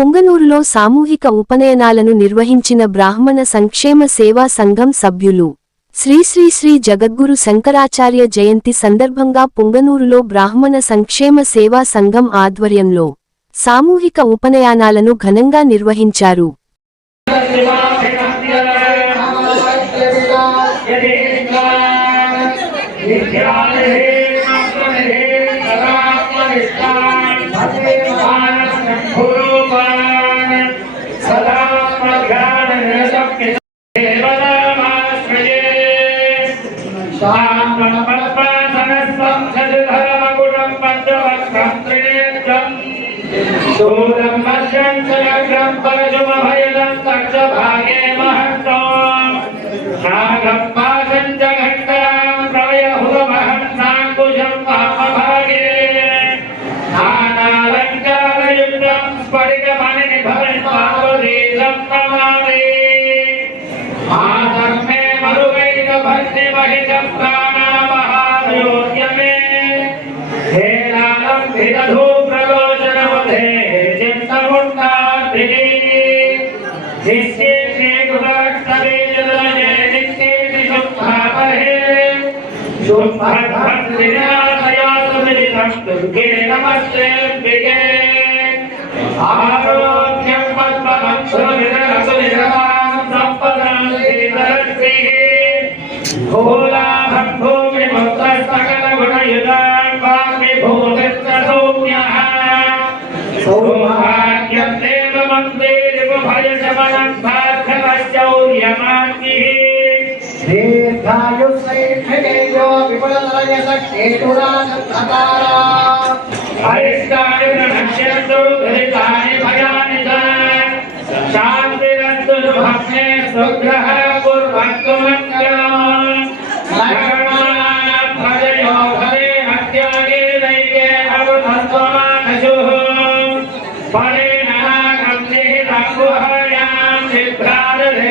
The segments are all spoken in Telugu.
పుంగనూరులో సామూహిక ఉపనయనాలను నిర్వహించిన బ్రాహ్మణ సంక్షేమ సేవా సంఘం సభ్యులు శ్రీశ్రీశ్రీ శ్రీ జగద్గురు శంకరాచార్య జయంతి సందర్భంగా పుంగనూరులో బ్రాహ్మణ సంక్షేమ సేవా సంఘం ఆధ్వర్యంలో సామూహిక ఉపనయనాలను ఘనంగా నిర్వహించారు శూలం మధ్యం చలగ్రం పరశుమభయదం తక్షభాగే నిశ్చే శ్రీ గుణాక్షరే జలజే నిత్యేతి శుద్ధాపహే శుద్ధాయాసమితం దుర్గే నమస్తే ప్రిగే ఆరోగ్యం పద్మక్షునిరసునిరమాం సంపదాం శ్రీధరశ్రీः భూలాభం భూమిముక్త దీర్ఘాయుస్సైర్ఘటేజో విపులతరయసక్షేతురాసత్కారా అరిష్టాని ప్రణశ్యంతు ధరితాని భయాని చ. శాంతిరస్తు శుభస్మే సుగ్రహ కుర్వంతు మంగళం లక్ష్మణాయ భజయో హరే హత్యాగే దైకే అవధస్వమానశుః పరేణ నాగం నిహితం గుహాయాం నిభ్రాదధే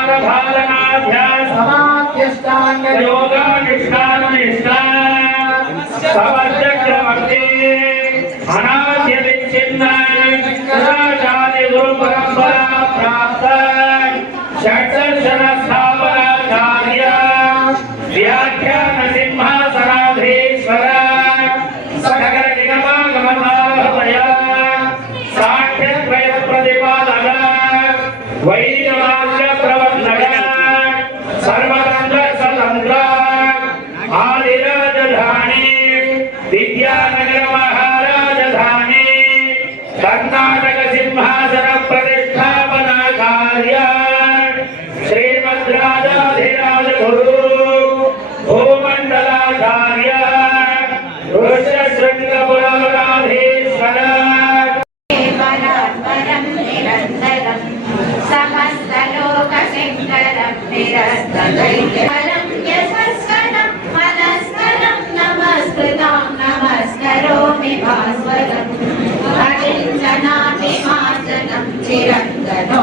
प्रत्याहारधारणाभ्यास योगानुष्ठाननिष्ठा समचक्रवर्ती अनाद्य विच्छिन्न కర్ణాటక సింహాసన ప్రతిష్టాపన కార్య శ్రీమద్ రాజాధిరాజ గురు భూమండలాచార్య రుద్రశృంగపురాధీశ్వర సమస్త లోక శంకరం अकिञ्चनाभिमाचनं चिरन्तनोऽभिभाजनं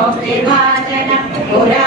पुरारिपूर्वनन्दनं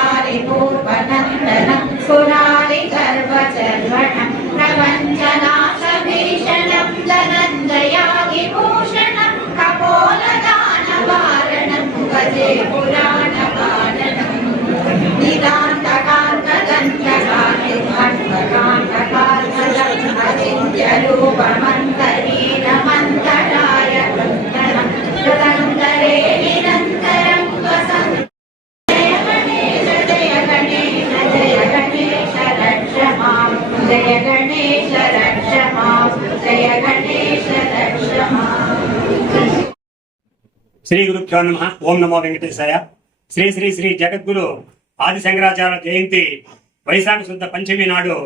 శ్రీ గురుభ్యో నమ. ఓం నమో వెంకటేశాయ. శ్రీ శ్రీ శ్రీ జగద్గురు ఆది శంకరాచార్య జయంతి వైశాఖ శుద్ధ పంచమి నాడు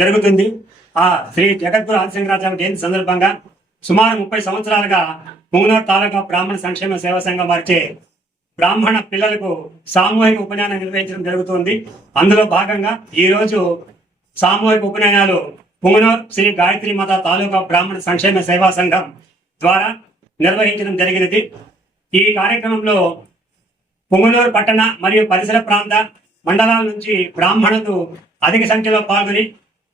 జరుగుతుంది. ఆ శ్రీ జగద్గురు ఆది శంకరాచార్య జయంతి సందర్భంగా సుమారు ముప్పై సంవత్సరాలుగా ముంగనూరు తాలూకా బ్రాహ్మణ సంక్షేమ సేవా సంఘం వారిచే బ్రాహ్మణ పిల్లలకు సామూహిక ఉపనయనం నిర్వహించడం జరుగుతుంది. అందులో భాగంగా ఈరోజు సామూహిక ఉపనయనాలు పుంగనూర్ శ్రీ గాయత్రి మాత తాలూకా బ్రాహ్మణ సంక్షేమ సేవా సంఘం ద్వారా నిర్వహించడం జరిగినది. ఈ కార్యక్రమంలో పుంగనూరు పట్టణ మరియు పరిసర ప్రాంత మండలాల నుంచి బ్రాహ్మణులు అధిక సంఖ్యలో పాల్గొని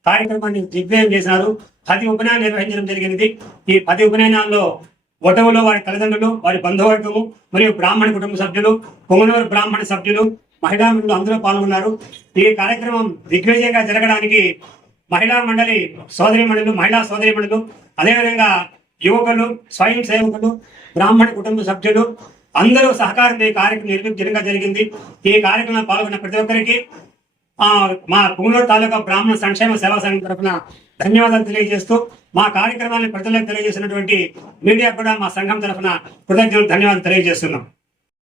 కార్యక్రమాన్ని దిగ్విజయం చేసినారు పది ఉపనయనాలు నిర్వహించడం జరిగినది. ఈ పది ఉపనయనాల్లో ఒటవులు వారి తల్లిదండ్రులు వారి బంధువర్గము మరియు బ్రాహ్మణ కుటుంబ సభ్యులు పొంగనూరు బ్రాహ్మణ సభ్యులు మహిళా అందులో అందరూ పాల్గొన్నారు. ఈ కార్యక్రమం దిగ్విజయంగా జరగడానికి మహిళా మండలి సోదరి మండలు మహిళా సోదరి మండలు అదేవిధంగా యువకులు స్వయం సేవకులు బ్రాహ్మణ కుటుంబ సభ్యులు అందరూ సహకారంతో ఈ కార్యక్రమం నిర్వహించడంగా జరిగింది. ఈ కార్యక్రమంలో పాల్గొన్న ప్రతి ఒక్కరికి మా పుంగనూరు తాలూకా బ్రాహ్మణ సంక్షేమ సేవా సంఘం తరఫున ధన్యవాదాలు తెలియజేస్తూ మా కార్యక్రమాన్ని ప్రజలకు తెలియజేసినటువంటి మీడియా కూడా మా సంఘం తరఫున కృతజ్ఞతలు ధన్యవాదాలు తెలియజేస్తున్నాం.